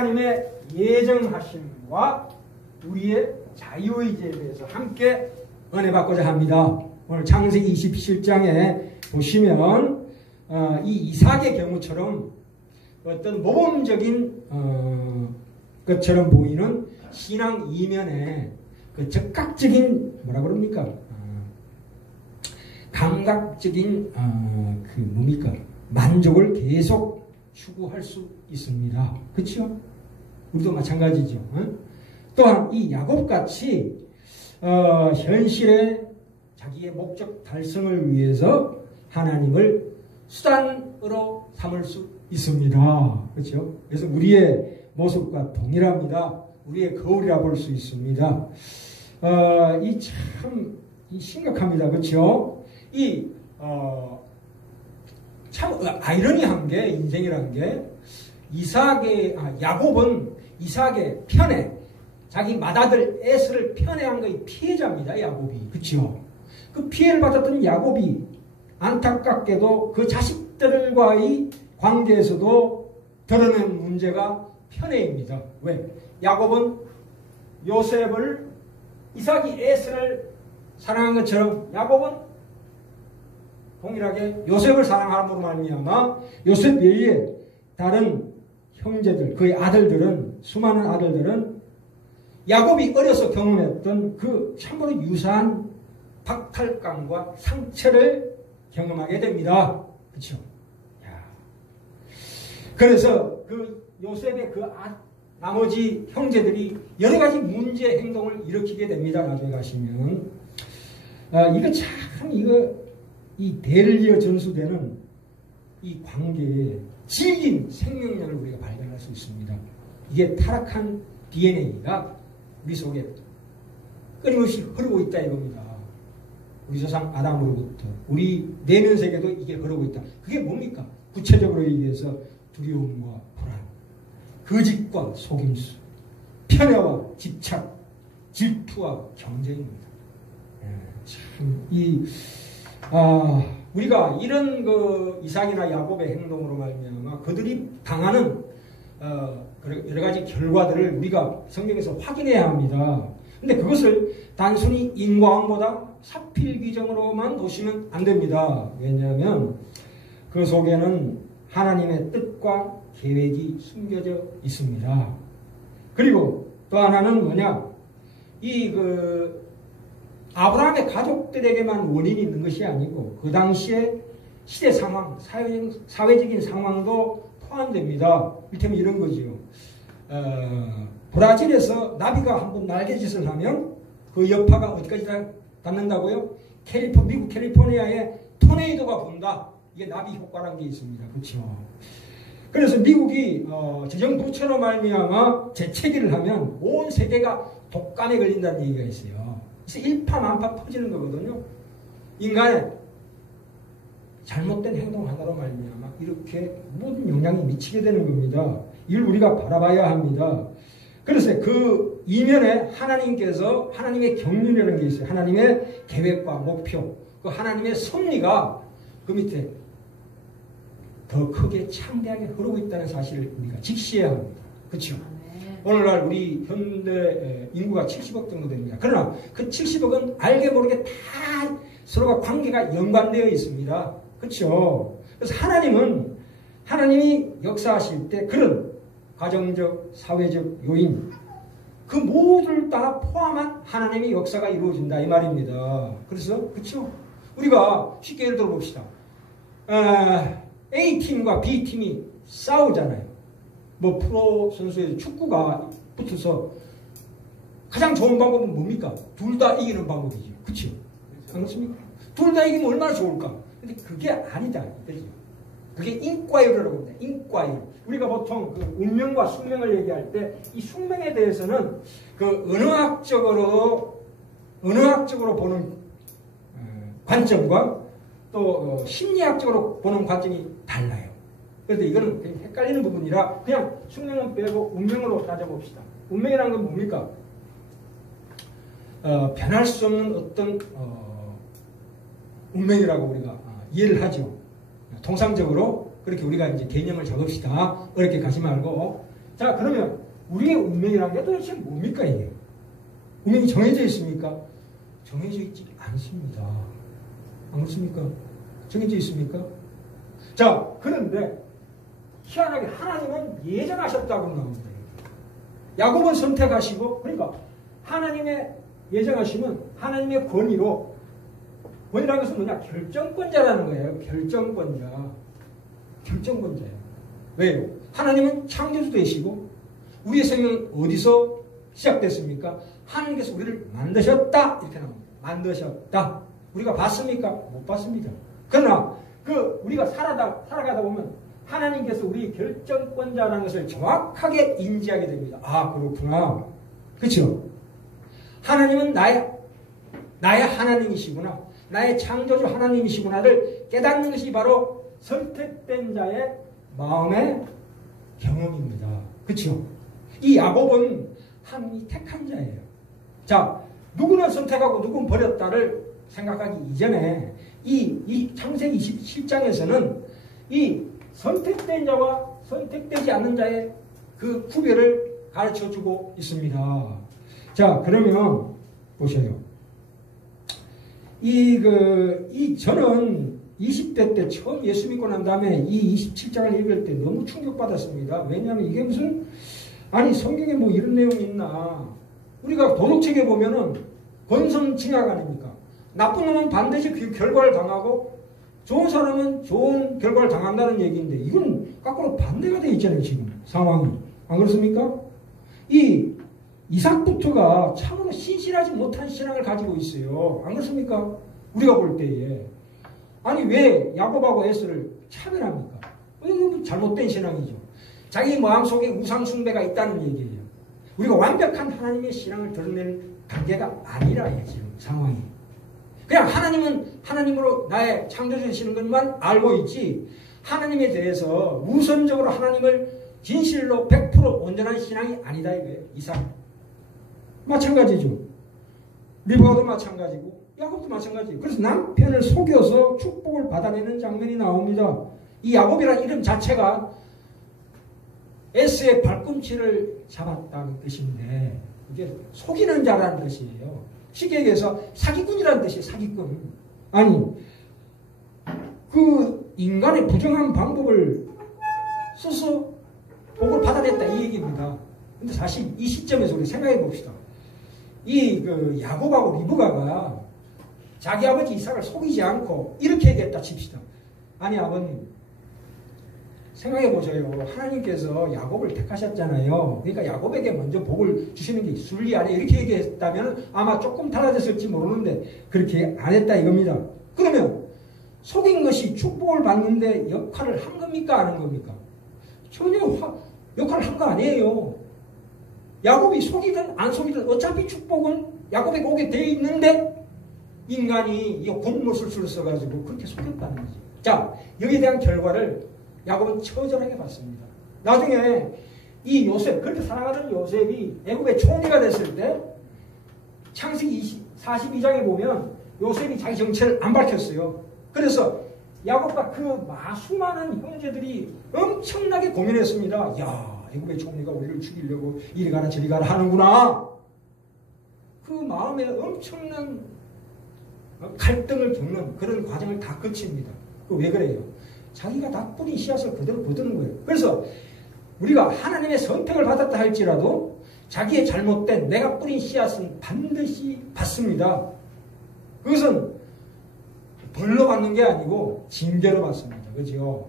하나님의 예정하심과 우리의 자유의지에 대해서 함께 은혜 받고자 합니다. 오늘 창세기 27장에 보시면 이 이삭의 경우처럼 어떤 모범적인 것처럼 보이는 신앙 이면에 그 적극적인 뭐라 그럽니까? 감각적인 그 뭡니까? 만족을 계속 추구할 수 있습니다. 그렇죠? 우리도 마찬가지죠. 또한 이 야곱같이 현실의 자기의 목적 달성을 위해서 하나님을 수단으로 삼을 수 있습니다. 그렇죠? 그래서 우리의 모습과 동일합니다. 우리의 거울이라 볼 수 있습니다. 이 심각합니다. 그렇죠? 참 아이러니한 게 인생이란 게 야곱은 이삭의 편애, 자기 맏아들 에서를 편애한 것이 피해자입니다. 야곱이. 그렇죠? 그 피해를 받았던 야곱이 안타깝게도 그 자식들과의 관계에서도 드러낸 문제가 편애입니다. 왜? 야곱은 이삭이 에서를 사랑한 것처럼 야곱은 동일하게 요셉을 사랑함으로 말미암아 요셉 외에 다른 형제들, 그의 아들들은, 수많은 아들들은 야곱이 어려서 경험했던 그 참으로 유사한 박탈감과 상처를 경험하게 됩니다. 그렇죠? 그래서 그 요셉의 나머지 형제들이 여러 가지 문제 행동을 일으키게 됩니다. 나중에 가시면 이 대를 이어 전수되는 이 관계에 질긴 생명력을 우리가 발견할 수 있습니다. 이게 타락한 DNA가 우리 속에 끊임없이 흐르고 있다 이겁니다. 우리 조상 아담으로부터 우리 내면 세계도 이게 흐르고 있다. 그게 뭡니까? 구체적으로 얘기해서 두려움과 불안, 거짓과 속임수, 편애와 집착, 질투와 경쟁입니다. 우리가 이런 이삭이나 야곱의 행동으로 말미암아 그들이 당하는 여러 가지 결과들을 우리가 성경에서 확인해야 합니다. 근데 그것을 단순히 인과응보다 사필귀정으로만 보시면 안 됩니다. 왜냐하면 그 속에는 하나님의 뜻과 계획이 숨겨져 있습니다. 그리고 또 하나는 뭐냐? 아브라함의 가족들에게만 원인이 있는 것이 아니고 그 당시에 시대 상황, 사회적인 상황도 포함됩니다. 이를테면 이런 거지요. 브라질에서 나비가 한번 날개짓을 하면 그 여파가 어디까지 닿는다고요? 미국 캘리포니아에 토네이도가 분다. 이게 나비 효과라는 게 있습니다. 그렇죠? 그래서 미국이 재정부처로 말미암아 재채기를 하면 온 세계가 독감에 걸린다는 얘기가 있어요. 그래서 일파만파 퍼지는 거거든요. 인간의 잘못된 행동 하나로 말미암아 이렇게 모든 영향이 미치게 되는 겁니다. 이걸 우리가 바라봐야 합니다. 그래서 그 이면에 하나님께서 하나님의 경륜이라는 게 있어요. 하나님의 계획과 목표, 그 하나님의 섭리가 그 밑에 더 크게 창대하게 흐르고 있다는 사실을 우리가 직시해야 합니다. 그렇죠? 오늘날 우리 현대 인구가 70억 정도 됩니다. 그러나 그 70억은 알게 모르게 다 서로가 관계가 연관되어 있습니다. 그렇죠? 그래서 하나님이 역사하실 때 그런 가정적, 사회적 요인 그 모두를 다 포함한 하나님의 역사가 이루어진다 이 말입니다. 그래서 그렇죠? 우리가 쉽게 예를 들어 봅시다. A팀과 B팀이 싸우잖아요. 프로 선수의 축구가 붙어서 가장 좋은 방법은 뭡니까? 둘 다 이기는 방법이죠. 그렇죠? 안 그렇습니까? 둘 다 이기면 얼마나 좋을까? 근데 그게 아니다. 그죠? 그게 인과율이라고 합니다. 인과율. 우리가 보통 그 운명과 숙명을 얘기할 때 이 숙명에 대해서는 그 언어학적으로 보는 관점과 또 심리학적으로 보는 관점이 달라요. 그래서 이거는 굉장히 헷갈리는 부분이라 그냥 숙명은 빼고 운명으로 따져봅시다. 운명이라는 건 뭡니까? 변할 수 없는 어떤 운명이라고 우리가 이해를 하죠. 통상적으로 그렇게 우리가 이제 개념을 적읍시다. 어렵게 가지 말고 자, 그러면 우리의 운명이라는 게 도대체 뭡니까, 이게? 운명이 정해져 있습니까? 정해져 있지 않습니다. 안 그렇습니까? 정해져 있습니까? 자, 그런데 희한하게 하나님은 예정하셨다고 나옵니다. 야곱은 선택하시고, 그러니까 하나님의 예정하시면 하나님의 권위로, 권위라는 것은 뭐냐? 결정권자라는 거예요. 결정권자. 결정권자예요. 왜요? 하나님은 창조주 되시고 우리의 생명은 어디서 시작됐습니까? 하나님께서 우리를 만드셨다. 이렇게 나옵니다. 만드셨다. 우리가 봤습니까? 못 봤습니다. 그러나 우리가 살아가다 보면 하나님께서 우리 결정권자라는 것을 정확하게 인지하게 됩니다. 아, 그렇구나. 그렇죠? 하나님은 나의 하나님이시구나. 나의 창조주 하나님이시구나를 깨닫는 것이 바로 선택된 자의 마음의 경험입니다. 그렇죠? 이 야곱은 하나님이 택한 자예요. 자, 누구는 선택하고 누구는 버렸다를 생각하기 이전에 이 창세기 27장에서는 이 선택된 자와 선택되지 않는 자의 그 구별을 가르쳐주고 있습니다. 자, 그러면 보셔요. 저는 20대 때 처음 예수 믿고 난 다음에 이 27장을 읽을 때 너무 충격받았습니다. 왜냐하면 이게 무슨, 아니, 성경에 뭐 이런 내용이 있나. 우리가 도덕책에 보면은 권선징악 아닙니까? 나쁜 놈은 반드시 그 결과를 당하고 좋은 사람은 좋은 결과를 당한다는 얘기인데 이건 거꾸로 반대가 되어 있잖아요, 지금 상황이. 안 그렇습니까? 이 이삭부터가 참으로 신실하지 못한 신앙을 가지고 있어요. 안 그렇습니까? 우리가 볼 때에. 아니, 왜 야곱하고 에서를 차별합니까? 이거 잘못된 신앙이죠. 자기 마음속에 우상숭배가 있다는 얘기예요. 우리가 완벽한 하나님의 신앙을 드러낼 단계가 아니라요, 지금 상황이. 그냥 하나님은 하나님으로 나의 창조주 되시는 것만 알고 있지, 하나님에 대해서 우선적으로 하나님을 진실로 100% 온전한 신앙이 아니다 이거예요. 이삭 마찬가지죠. 리브가도 마찬가지고 야곱도 마찬가지예요. 그래서 남편을 속여서 축복을 받아내는 장면이 나옵니다. 이 야곱이라는 이름 자체가 에스의 발꿈치를 잡았다는 뜻인데 이게 속이는 자라는 뜻이에요. 쉽게 얘기해서 사기꾼이라는 뜻이에요. 사기꾼. 아니, 그 인간의 부정한 방법을 써서 복을 받아냈다 이 얘기입니다. 근데 사실 이 시점에서 우리 생각해 봅시다. 야곱하고 리브가가 자기 아버지 이삭을 속이지 않고 이렇게 얘기했다 칩시다. 아니, 아버님 생각해 보세요. 하나님께서 야곱을 택하셨잖아요. 그러니까 야곱에게 먼저 복을 주시는 게 순리 아니에요. 이렇게 얘기했다면 아마 조금 달라졌을지 모르는데 그렇게 안 했다 이겁니다. 그러면 속인 것이 축복을 받는데 역할을 한 겁니까? 안 한 겁니까? 전혀 역할을 한 거 아니에요. 야곱이 속이든 안 속이든 어차피 축복은 야곱에게 오게 돼 있는데 인간이 이 곤모술수를 써가지고 그렇게 속였다는 거지. 자, 여기에 대한 결과를 야곱은 처절하게 봤습니다. 나중에 이 요셉, 그렇게 사랑하던 요셉이 애굽의 총리가 됐을 때 창세기 42장에 보면 요셉이 자기 정체를 안 밝혔어요. 그래서 야곱과 그 수많은 형제들이 엄청나게 고민했습니다. 야, 애굽의 총리가 우리를 죽이려고 이리 가라 저리 가라 하는구나. 그 마음에 엄청난 갈등을 겪는 그런 과정을 다 거칩니다. 왜 그래요? 자기가 다 뿌린 씨앗을 그대로 거두는 거예요. 그래서 우리가 하나님의 선택을 받았다 할지라도 자기의 잘못된 내가 뿌린 씨앗은 반드시 받습니다. 그것은 벌로 받는 게 아니고 징계로 받습니다. 그죠?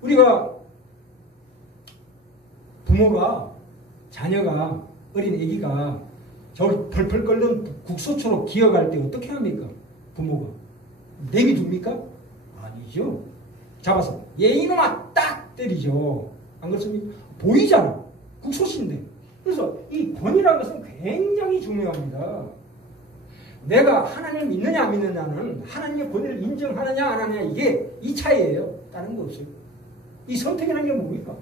우리가 부모가 자녀가 어린 아기가 저 펄펄 끓는 국소처럼 기어갈 때 어떻게 합니까? 부모가 내비둡니까? 아니죠. 잡아서 얘 이놈아 딱 때리죠. 안 그렇습니까? 보이잖아. 국소신데. 그래서 이 권위라는 것은 굉장히 중요합니다. 내가 하나님을 믿느냐 안 믿느냐는 하나님의 권위를 인정하느냐 안 하느냐 이게 이 차이예요. 다른 거 없어요. 이 선택이라는 게 뭡니까?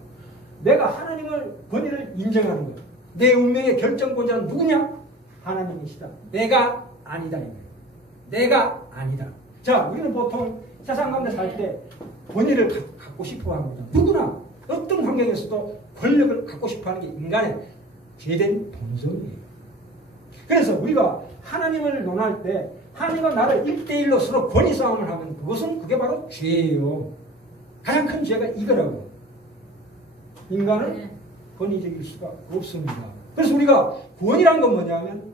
내가 하나님을 권위를 인정하는 거예요. 내 운명의 결정권자는 누구냐? 하나님이시다. 내가 아니다. 이거예요. 내가 아니다. 자, 우리는 보통 세상 가운데 살 때 권위를 갖고 싶어 합니다. 누구나 어떤 환경에서도 권력을 갖고 싶어하는 게 인간의 죄된 본성이에요. 그래서 우리가 하나님을 논할 때 하나님과 나를 1대1로 서로 권위 싸움을 하면 그게 바로 죄예요. 가장 큰 죄가 이거라고. 인간은 권위적일 수가 없습니다. 그래서 우리가 구원이란 건 뭐냐면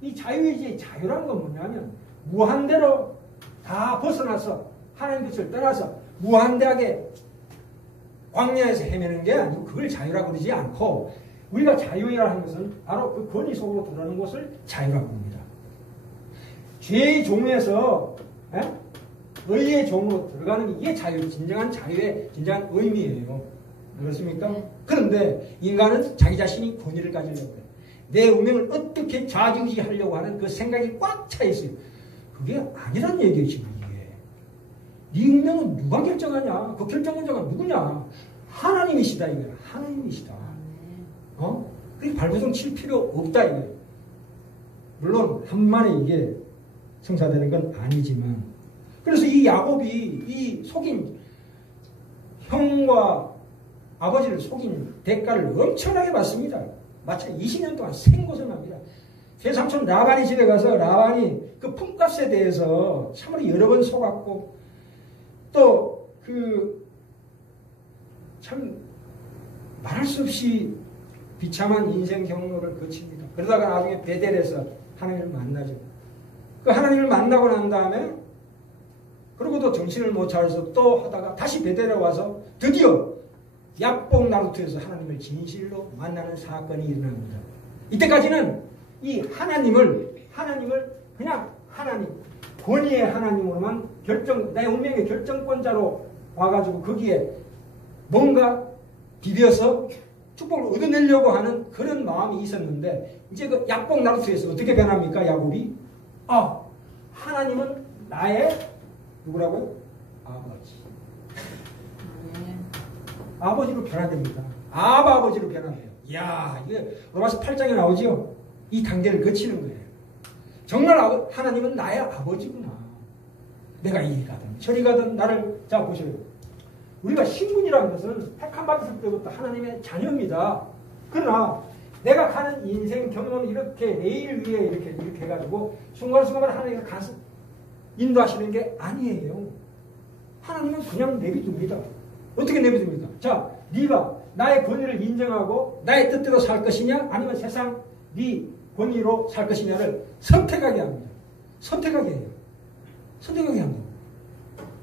이 자유의지의 자유란 건 뭐냐면 무한대로 다 벗어나서 하나님 뜻을 떠나서 무한대하게 광야에서 헤매는 게 아니고 그걸 자유라고 그러지 않고 우리가 자유라는 것은 바로 그 권위 속으로 들어가는 것을 자유라고 합니다. 죄의 종에서 의의 종으로 들어가는 게 이게 자유, 진정한 자유의 진정한 의미예요. 그렇습니까? 그런데 인간은 자기 자신이 권위를 가지려고 해요. 내 운명을 어떻게 좌지우지하려고 하는 그 생각이 꽉 차 있어요. 그게 아니란 얘기지. 네 운명은 누가 결정하냐? 그 결정자가 누구냐? 하나님이시다 이거야. 하나님이시다. 그게 발버둥 칠 필요 없다 이거야. 물론 한만에 이게 성사되는 건 아니지만 그래서 이 야곱이 이 속인 형과 아버지를 속인 대가를 엄청나게 받습니다. 마치 20년 동안 생고생합니다. 제 삼촌 라반이 집에 가서 라반이 그 품값에 대해서 참으로 여러 번 속았고 또 참 말할 수 없이 비참한 인생 경로를 거칩니다. 그러다가 나중에 베델에서 하나님을 만나죠. 그 하나님을 만나고 난 다음에 그러고도 정신을 못 차려서 또 하다가 다시 베델에 와서 드디어 약복 나루트에서 하나님을 진실로 만나는 사건이 일어납니다. 이때까지는 이 하나님을 그냥 하나님, 권위의 하나님으로만 내 운명의 결정권자로 와가지고 거기에 뭔가 비벼서 축복을 얻어내려고 하는 그런 마음이 있었는데 이제 그 약복 나루트에서 어떻게 변합니까? 야곱이 하나님은 나의 누구라고요? 아버지. 아버지로 변화됩니다. 아버지로 변화돼요. 이야, 이게 로마서 8장에 나오죠? 이 단계를 거치는 거예요. 정말 하나님은 나의 아버지구나. 내가 이리 가든 저리 가든 나를 자 보세요. 우리가 신분이라는 것은 택함 받았을 때부터 하나님의 자녀입니다. 그러나 내가 가는 인생 경험은 이렇게 내일 위에 이렇게 해가지고 순간순간 하나님께서 인도하시는 게 아니에요. 하나님은 그냥 내비둡니다. 어떻게 내비둡니까? 자, 네가 나의 권위를 인정하고 나의 뜻대로 살 것이냐 아니면 세상 네 권위로 살 것이냐를 선택하게 합니다. 선택하게 해요. 선택하게 합니다.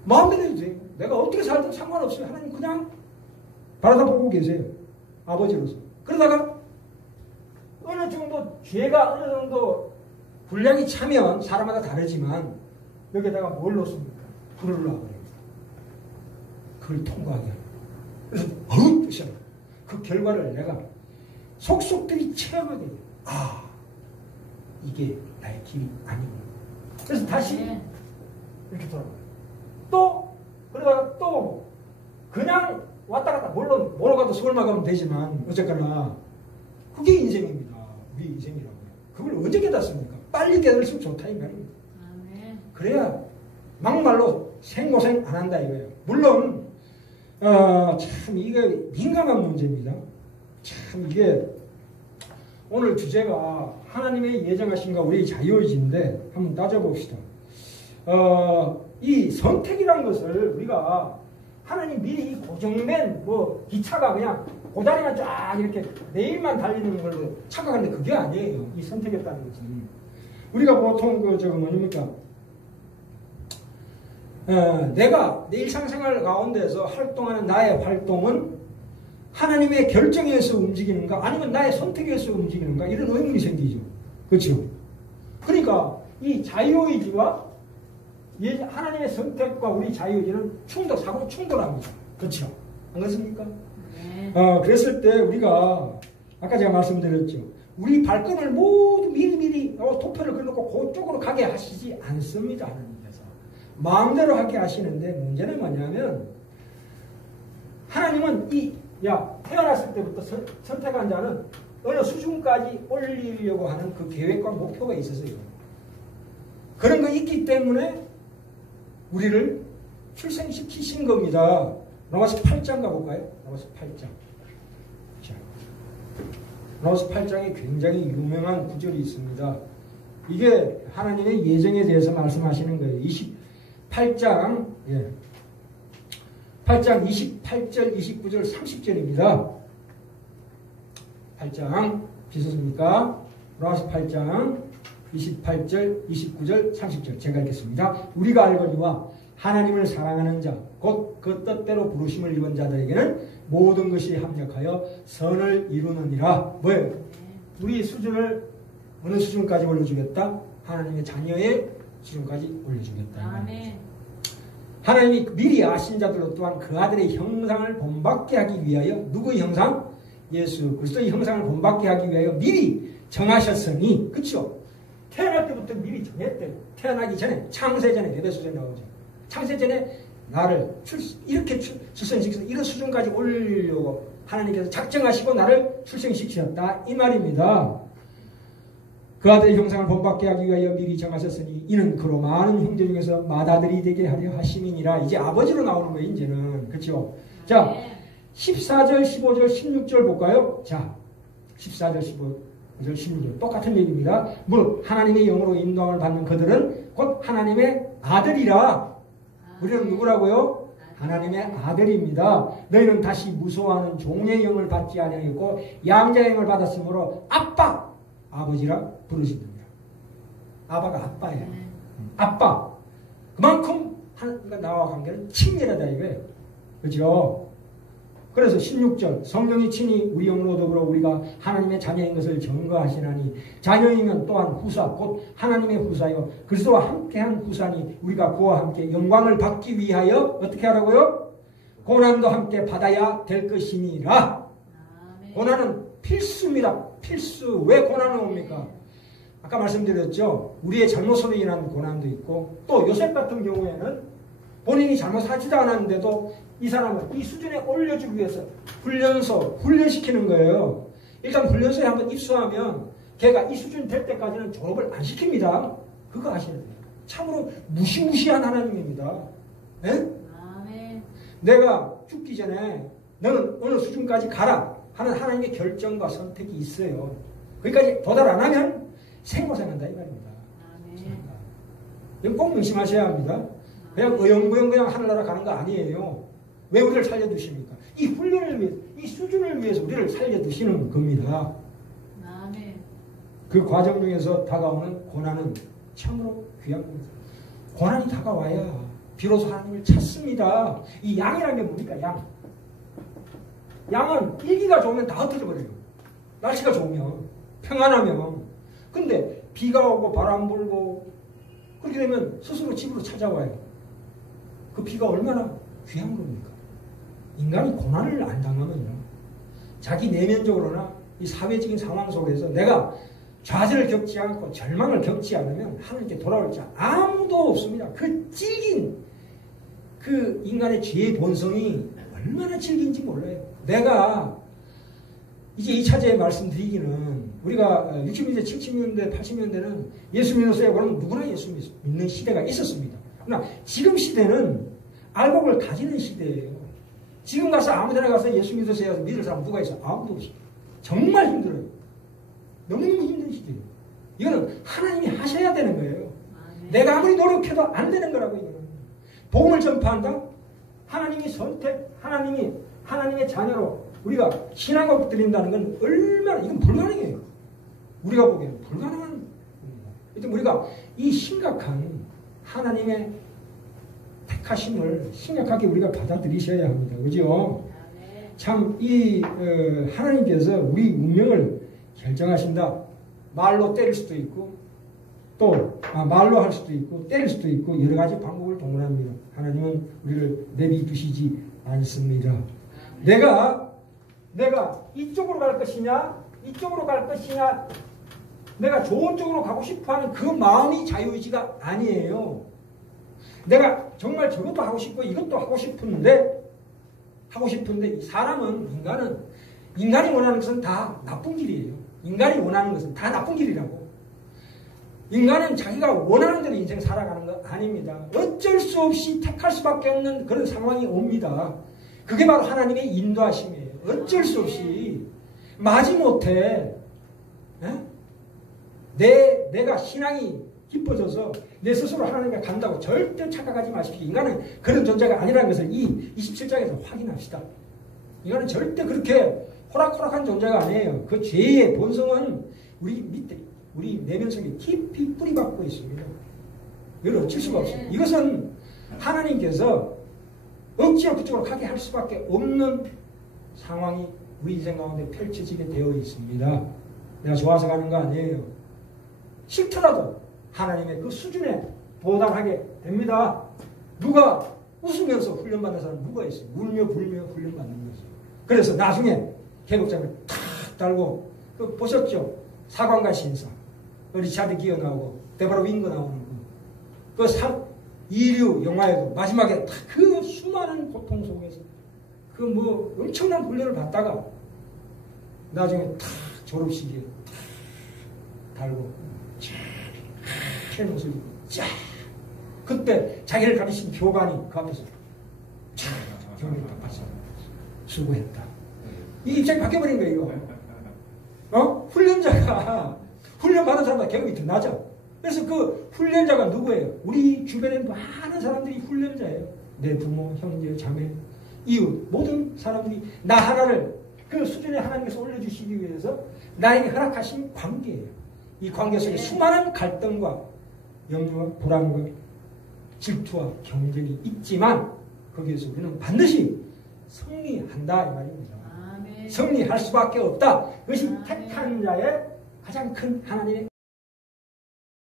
마음대로 해도 돼요. 내가 어떻게 살든 상관없어요. 하나님 그냥 바라다보고 계세요. 아버지로서. 그러다가 어느 정도 죄가 어느 정도 분량이 차면 사람마다 다르지만 여기에다가 뭘 넣습니까? 불을 넣어버립니다. 그걸 통과하게 합니다. 그래서 뜻이야. 그 결과를 내가 속속들이 체험하게 돼요. 이게 나의 길이 아니구나. 그래서 다시 이렇게 돌아가요. 또 그러다가 또 그냥 왔다 갔다 물론 뭐로 가도 서울만 가면 되지만 어쨌거나 그게 인생입니다. 우리 인생이라고요. 그걸 언제 깨닫습니까? 빨리 깨달을수록 좋다 이 말입니다. 그래야 막말로 생고생 안 한다 이거예요. 물론 참 이게 민감한 문제입니다. 참 이게 오늘 주제가 하나님의 예정하신가 우리의 자유의지인데 한번 따져봅시다. 이 선택이라는 것을 우리가 하나님 미리 고정된 기차가 그냥 고다리만 쫙 이렇게 내일만 달리는 걸로 착각하는데 그게 아니에요. 이 선택했다는 것은 우리가 보통 뭐입니까? 내가 내 일상생활 가운데서 활동하는 나의 활동은 하나님의 결정에 의해서 움직이는가 아니면 나의 선택에 의해서 움직이는가 이런 의문이 생기죠. 그렇죠? 그러니까 이 자유의지와 하나님의 선택과 우리 자유의지는 사고 충돌합니다. 그렇죠? 안 그렇습니까? 그랬을 때 우리가 아까 제가 말씀드렸죠. 우리 발걸음을 모두 미리 도표를 그려놓고 그쪽으로 가게 하시지 않습니다. 하나님께서. 마음대로 하게 하시는데 문제는 뭐냐면 하나님은 태어났을 때부터 선택한 자는 어느 수준까지 올리려고 하는 그 계획과 목표가 있었어요. 그런 거 있기 때문에 우리를 출생시키신 겁니다. 로마서 8장 가볼까요? 로마서 8장. 자, 로마서 8장에 굉장히 유명한 구절이 있습니다. 이게 하나님의 예정에 대해서 말씀하시는 거예요. 28장, 8장 28절, 29절, 30절입니다. 8장, 비슷습니까? 로마서 8장 28절, 29절, 30절 제가 읽겠습니다. 우리가 알거니와 하나님을 사랑하는 자, 곧 그 뜻대로 부르심을 입은 자들에게는 모든 것이 합력하여 선을 이루느니라. 뭐예요? 우리 수준을 어느 수준까지 올려주겠다? 하나님의 자녀의 수준까지 올려주겠다. 아멘. 하나님이 미리 아신 자들로 또한 그 아들의 형상을 본받게 하기 위하여, 누구의 형상? 예수 그리스도의 형상을 본받게 하기 위하여 미리 정하셨으니, 그렇죠? 태어날 때부터 미리 정했대요. 태어나기 전에, 창세 전에, 에베소서에 나오죠. 창세 전에 나를 이렇게 출생시켜서 이런 수준까지 올리려고 하나님께서 작정하시고 나를 출생시키셨다, 이 말입니다. 그 아들의 형상을 본받게 하기 위하여 미리 정하셨으니 이는 그로 많은 형제 중에서 맏아들이 되게 하려 하심이니라. 이제 아버지로 나오는 거예요, 이제는. 그렇죠? 자, 14절, 15절, 16절 볼까요? 자, 14절, 15절, 16절 똑같은 얘기입니다. 물 하나님의 영으로 인도함을 받는 그들은 곧 하나님의 아들이라. 우리는 누구라고요? 하나님의 아들입니다. 너희는 다시 무서워하는 종의 영을 받지 아니하였고 양자의 영을 받았으므로 아빠, 아버지라 부르신답니다. 아빠가 아빠예요. 아빠. 그만큼 하나님과 나와 관계는 친밀하다 이거예요. 그렇죠? 그래서 16절 성령이 친히 우리 영으로 더불어 우리가 하나님의 자녀인 것을 증거하시나니 자녀이면 또한 후사 곧 하나님의 후사요 그리스도와 함께한 후사니 우리가 그와 함께 영광을 받기 위하여 어떻게 하라고요? 고난도 함께 받아야 될 것이니라. 고난은 필수입니다. 필수. 왜 고난은 옵니까? 아까 말씀드렸죠. 우리의 잘못으로 인한 고난도 있고 또 요셉 같은 경우에는 본인이 잘못하지도 않았는데도 이 사람을 이 수준에 올려주기 위해서 훈련시키는 거예요. 일단 훈련소에 한번 입소하면 걔가 이 수준 될 때까지는 졸업을 안 시킵니다. 그거 아셔야 돼요. 참으로 무시무시한 하나님입니다. 네? 아멘. 내가 죽기 전에 너는 어느 수준까지 가라 하는 하나님의 결정과 선택이 있어요. 거기까지 도달 안 하면 생고생한다 이 말입니다. 아멘. 이건 꼭 명심하셔야 합니다. 그냥 어영부영 그냥 하늘나라 가는 거 아니에요. 왜 우리를 살려두십니까? 이 훈련을 위해서, 이 수준을 위해서 우리를 살려두시는 겁니다. 아멘. 그 과정 중에서 다가오는 고난은 참으로 귀한 겁니다. 고난이 다가와야 비로소 하나님을 찾습니다. 이 양이라는 게 뭡니까? 양. 양은 일기가 좋으면 다 흩어져 버려요. 날씨가 좋으면, 평안하면. 근데 비가 오고 바람 불고 그렇게 되면 스스로 집으로 찾아와요. 그 비가 얼마나 귀한 겁니까? 인간이 고난을 안 당하면요. 자기 내면적으로나 이 사회적인 상황 속에서 내가 좌절을 겪지 않고 절망을 겪지 않으면 하나님께 돌아올 자 아무도 없습니다. 그 질긴 그 인간의 죄의 본성이 얼마나 질긴지 몰라요. 내가 이제 2차제에 말씀드리기는 우리가 60년대, 70년대, 80년대는 예수 믿었어요. 그러면 누구나 예수 믿는 시대가 있었습니다. 그러나 지금 시대는 알곡을 가지는 시대예요. 지금 가서 아무 데나 가서 예수 믿으세요 믿을 사람 누가 있어? 아무도 없어요. 정말 힘들어요. 너무너무 힘든 시대예요. 이거는 하나님이 하셔야 되는 거예요. 내가 아무리 노력해도 안 되는 거라고. 이거는 복음을 전파한다? 하나님이 선택, 하나님의 자녀로 우리가 신앙을 드린다는 건 얼마나, 이건 불가능해요. 우리가 보기에는 불가능한 겁니다. 일단 우리가 이 심각한 하나님의 택하심을 심각하게 우리가 받아들이셔야 합니다. 그죠? 참, 하나님께서 우리 운명을 결정하신다. 말로 때릴 수도 있고, 또, 말로 할 수도 있고, 때릴 수도 있고, 여러 가지 방법을 동원합니다. 하나님은 우리를 내비두시지 않습니다. 내가 이쪽으로 갈 것이냐, 이쪽으로 갈 것이냐, 내가 좋은 쪽으로 가고 싶어 하는 그 마음이 자유의지가 아니에요. 내가 정말 저것도 하고 싶고 이것도 하고 싶은데 사람은 인간이 원하는 것은 다 나쁜 길이에요. 인간이 원하는 것은 다 나쁜 길이라고. 인간은 자기가 원하는 대로 인생 살아가는 거 아닙니다. 어쩔 수 없이 택할 수밖에 없는 그런 상황이 옵니다. 그게 바로 하나님의 인도하심이에요. 어쩔 수 없이 마지못해 내가 신앙이 깊어져서 내 스스로 하나님께 간다고 절대 착각하지 마십시오. 인간은 그런 존재가 아니라는 것을 이 27장에서 확인합시다. 인간은 절대 그렇게 호락호락한 존재가 아니에요. 그 죄의 본성은 우리 밑에, 우리 내면 속에 깊이 뿌리박고 있습니다. 이걸 어쩔 수가 없어요. 이것은 하나님께서 억지로 그쪽으로 가게 할 수밖에 없는 상황이 우리 인생 가운데 펼쳐지게 되어 있습니다. 내가 좋아서 가는 거 아니에요. 싫더라도 하나님의 그 수준에 도달하게 됩니다. 누가 웃으면서 훈련받는 사람 누가 있어요? 울며 불며 훈련받는 거죠. 그래서 나중에 계급장을 탁 달고 보셨죠? 사관과 신사 리차드 기어 나오고 데바라 윙거 나오는 그 이류 영화에도 마지막에 그 수많은 고통 속에서 그 뭐 엄청난 훈련을 받다가 나중에 탁 졸업식에 탁 달고 쫙 모습이 쫙 그때 자기를 가리신 교관이 그 앞에서 쫙 경례를 받아서 수고했다. 이 입장이 바뀌어버린 거예요. 훈련자가 훈련받은 사람보다 계급이 더 낮아. 그래서 그 훈련자가 누구예요? 우리 주변에 많은 사람들이 훈련자예요. 내 부모, 형제, 자매, 이웃 모든 사람들이 나 하나를 그 수준에 하나님께서 올려주시기 위해서 나에게 허락하신 관계예요. 이 관계 속에 수많은 갈등과 염려와 불안과 질투와 경쟁이 있지만 거기에서 우리는 반드시 승리한다 이 말입니다. 승리할 수밖에 없다. 그것이 택한 자의 가장 큰 하나님의